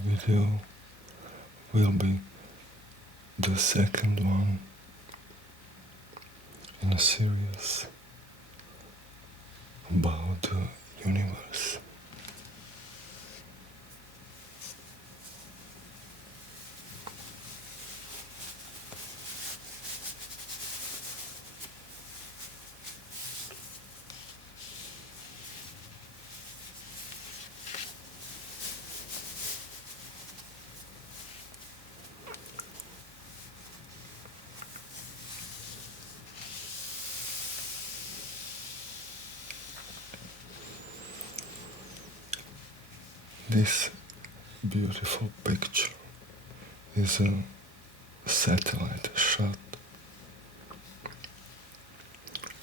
video will be the second one in a series about the universe. This beautiful picture is a satellite shot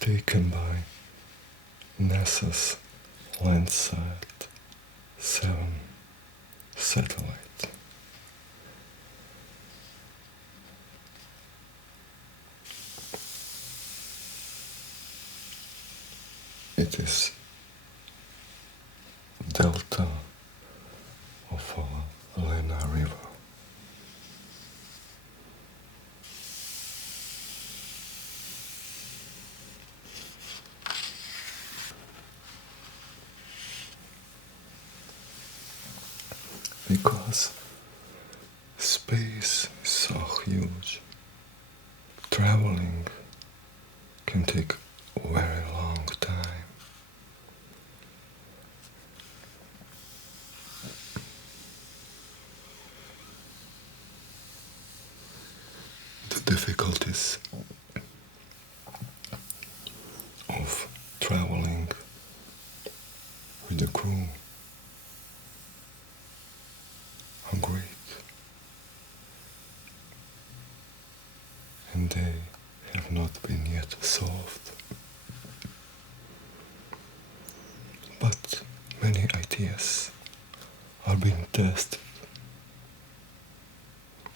taken by NASA's Landsat 7 satellite. It is delta of a Lena River. Because space is so huge, traveling can take a very long time. The difficulties of traveling with the crew are great, and they have not been yet solved. But many ideas are being tested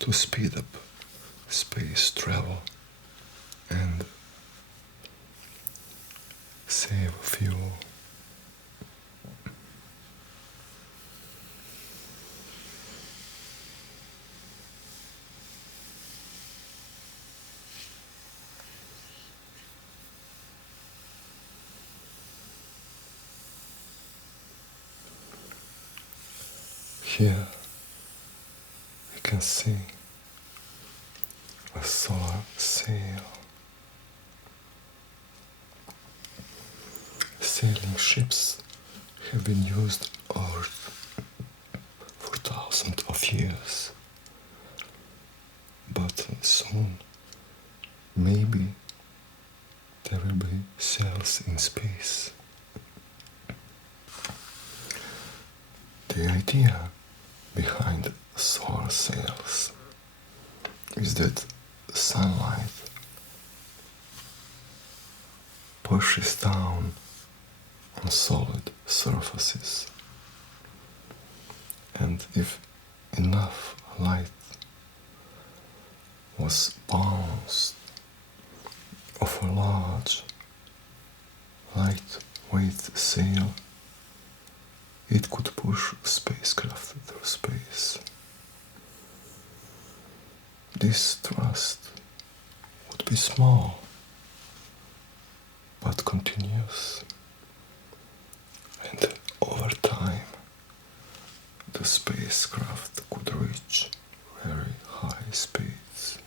to speed up space travel and save fuel. Here we can see a solar sail. Sailing ships have been used on Earth for thousands of years, but soon maybe there will be sails in space. The idea behind solar sails is that sunlight pushes down on solid surfaces, and if enough light was bounced off a large lightweight sail, it could push spacecraft through space. This thrust would be small, but continuous, and over time the spacecraft could reach very high speeds.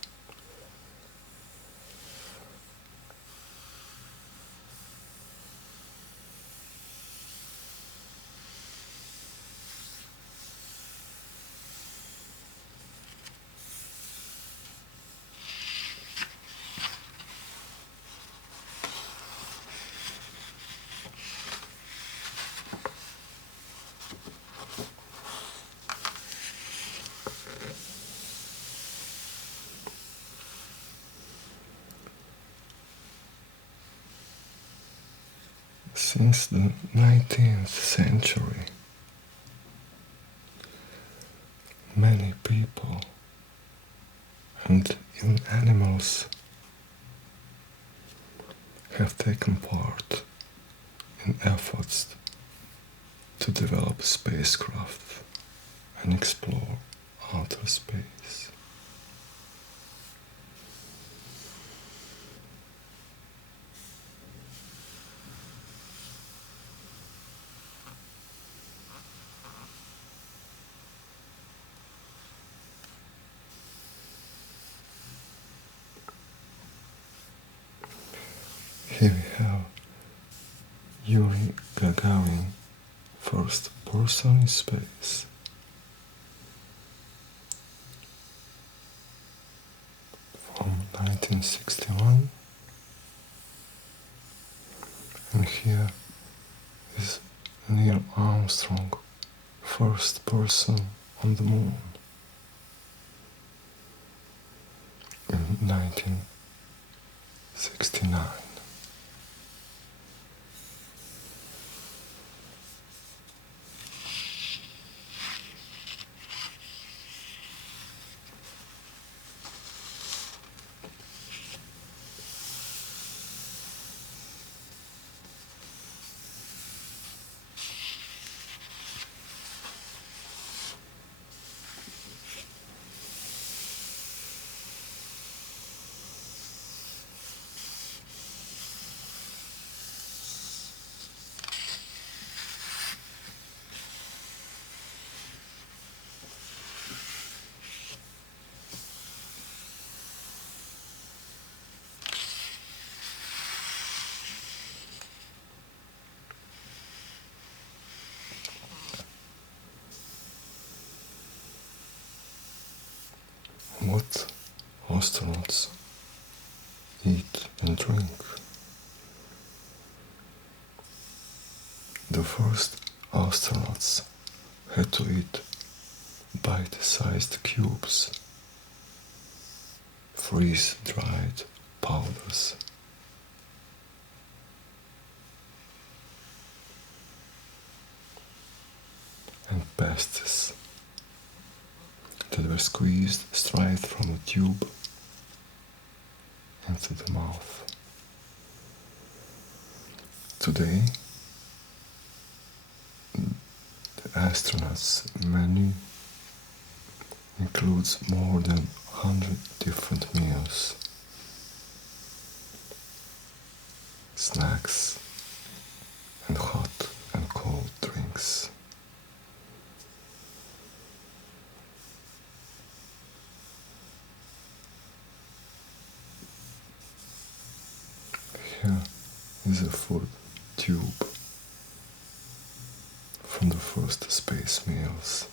Since the 19th century, many people and even animals have taken part in efforts to develop spacecraft and explore outer space. Here we have Yuri Gagarin, first person in space. From 1961. And here is Neil Armstrong, first person on the moon in 1969. What astronauts eat and drink? The first astronauts had to eat bite-sized cubes, freeze-dried powders, and pasties that were squeezed straight from the tube into the mouth. Today, the astronauts' menu includes more than 100 different meals, snacks, and hot and cold drinks. Here is a food tube from the first space meals.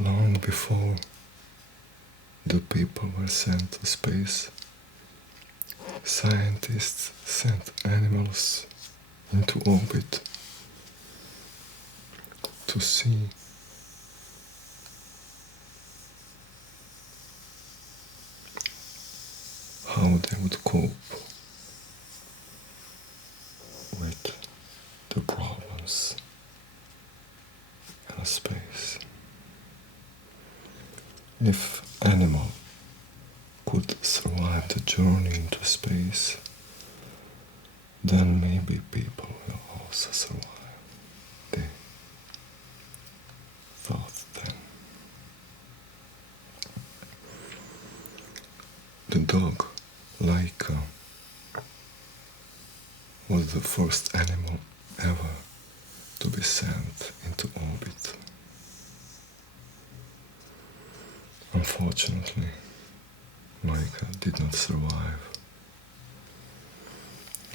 Long before the people were sent to space, scientists sent animals into orbit to see how they would cope with the problems in space. If animal could survive the journey into space, then maybe people will also survive. They thought then. The dog, Laika, was the first animal ever to be sent into orbit. Unfortunately, Laika did not survive,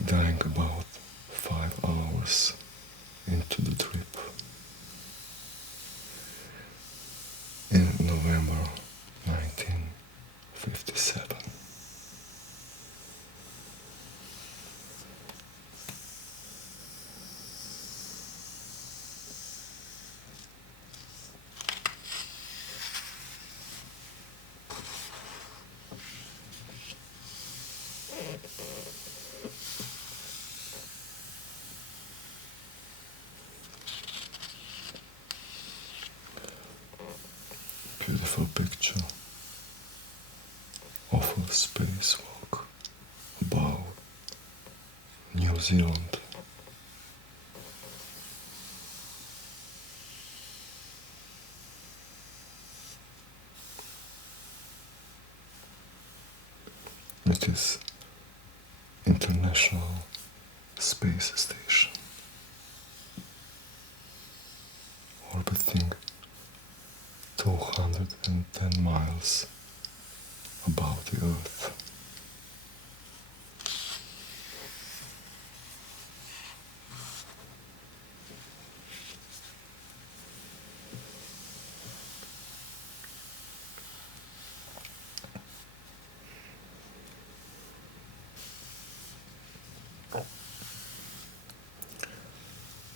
dying about 5 hours into the trip in November 1957. beautiful picture of a spacewalk above New Zealand. It is International Space Station, orbiting 210 miles above the Earth.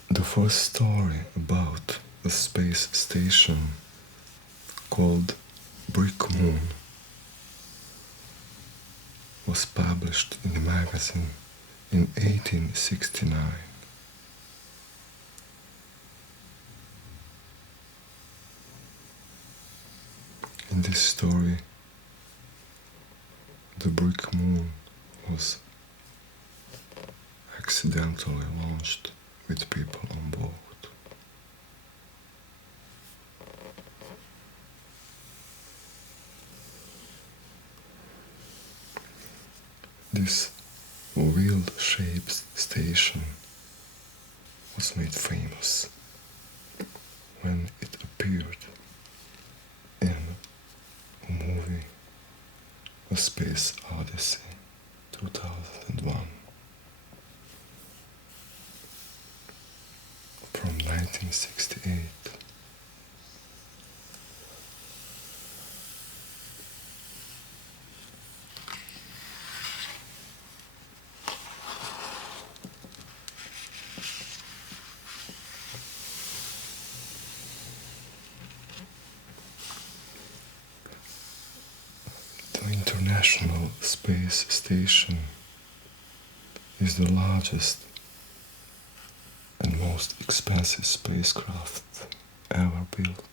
The first story about the space station, called Brick Moon, was published in a magazine in 1869. In this story, the Brick Moon was accidentally launched with people on board. This wheel-shaped station was made famous when it appeared in a movie, A Space Odyssey, 2001. From 1968. The International Space Station is the largest and most expensive spacecraft ever built.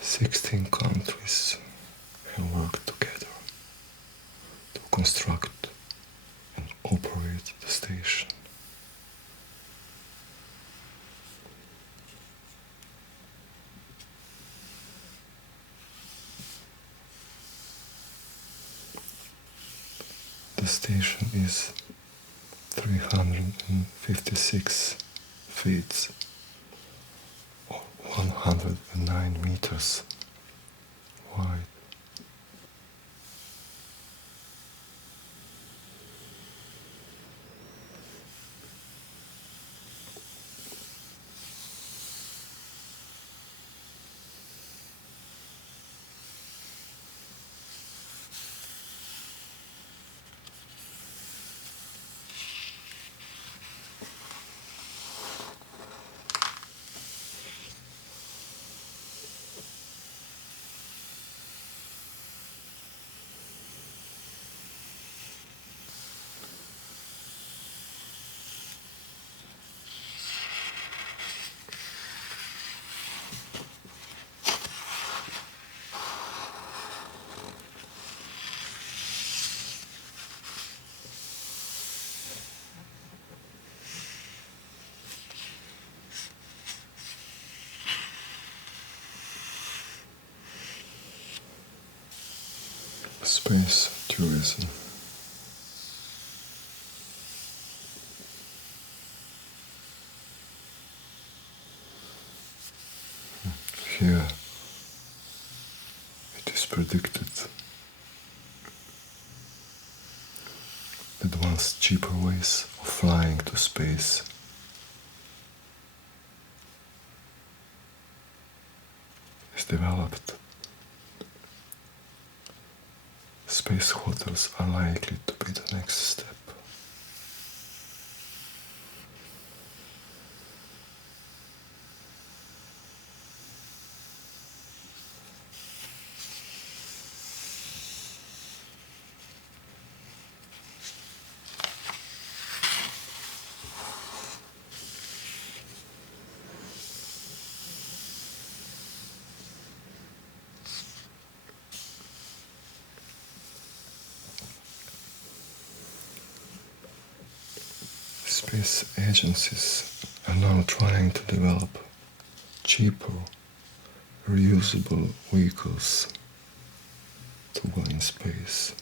16 countries have worked together to construct and operate the station. The station is 356 feet or 109 meters wide. Space tourism. Here it is predicted that once cheaper ways of flying to space is developed, space hotels are likely to be the next step. space agencies are now trying to develop cheaper, reusable vehicles to go in space.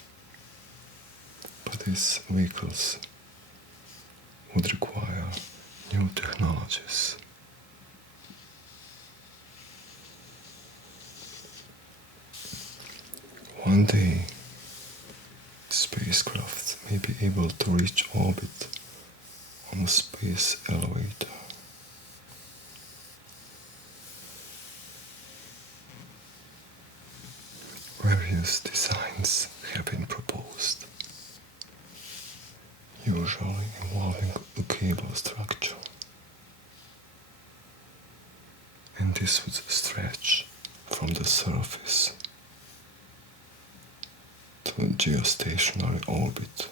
But these vehicles would require new technologies. One day, spacecraft may be able to reach orbit on a space elevator. Various designs have been proposed, usually involving a cable structure, and this would stretch from the surface to a geostationary orbit.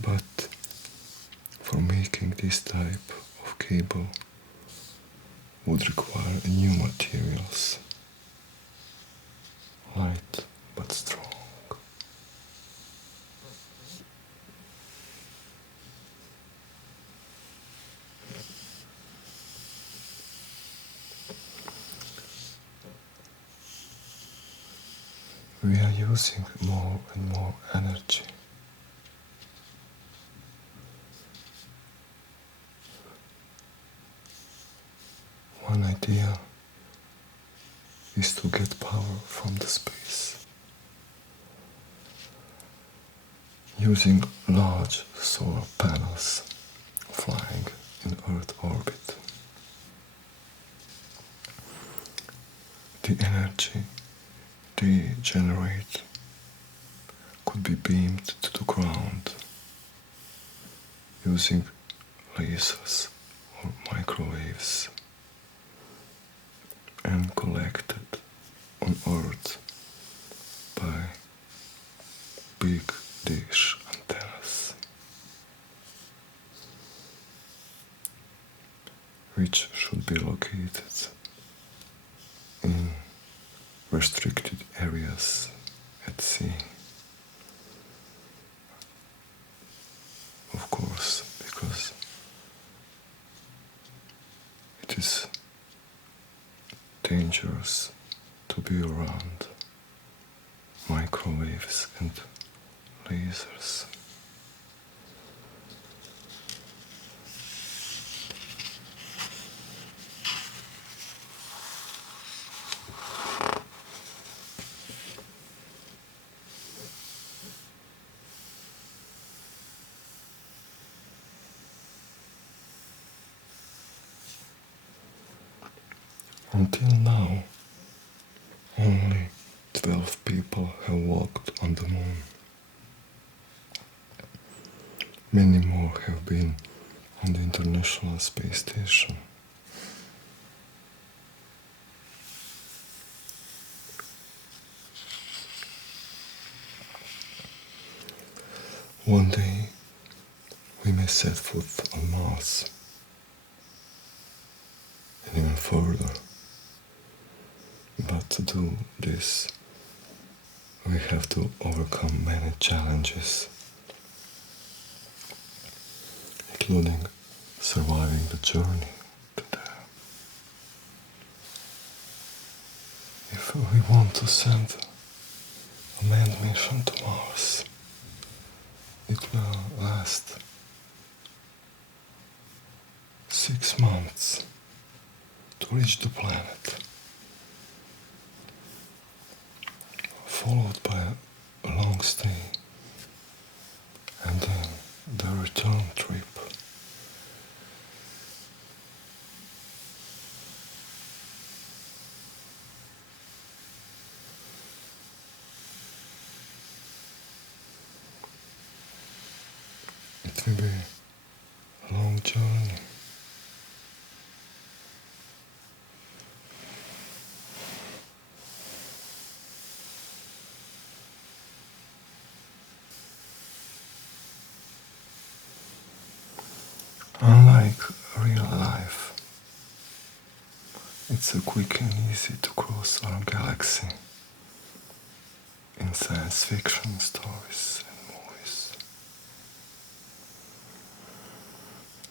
But for making this type of cable would require new materials, light but strong. We are using more and more energy. One idea is to get power from the space using large solar panels flying in Earth orbit. The energy they generate could be beamed to the ground using lasers or microwaves and collected on Earth by big dish antennas, which should be located in restricted areas at sea. Of course, because it is dangerous to be around microwaves and lasers. Until now, only 12 people have walked on the moon. Many more have been on the International Space Station. One day, we may set foot on Mars, and even further. But to do this, we have to overcome many challenges, including surviving the journey to there. If we want to send a manned mission to Mars, it will last 6 months to reach the planet, followed by a long stay, and then the return trip. It will be a long journey. Unlike real life, It's so quick and easy to cross our galaxy in science fiction stories and movies.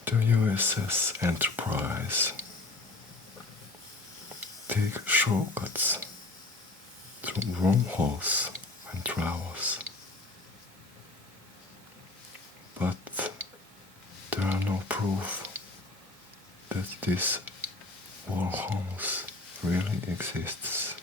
The USS Enterprise take shortcuts through wormholes and travels, but there are no proof that these wormholes really exists.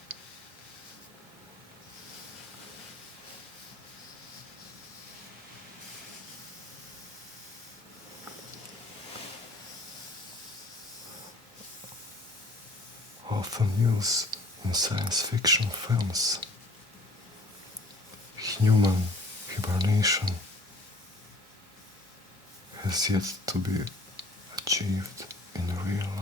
Often used in science fiction films, human hibernation has yet to be achieved in real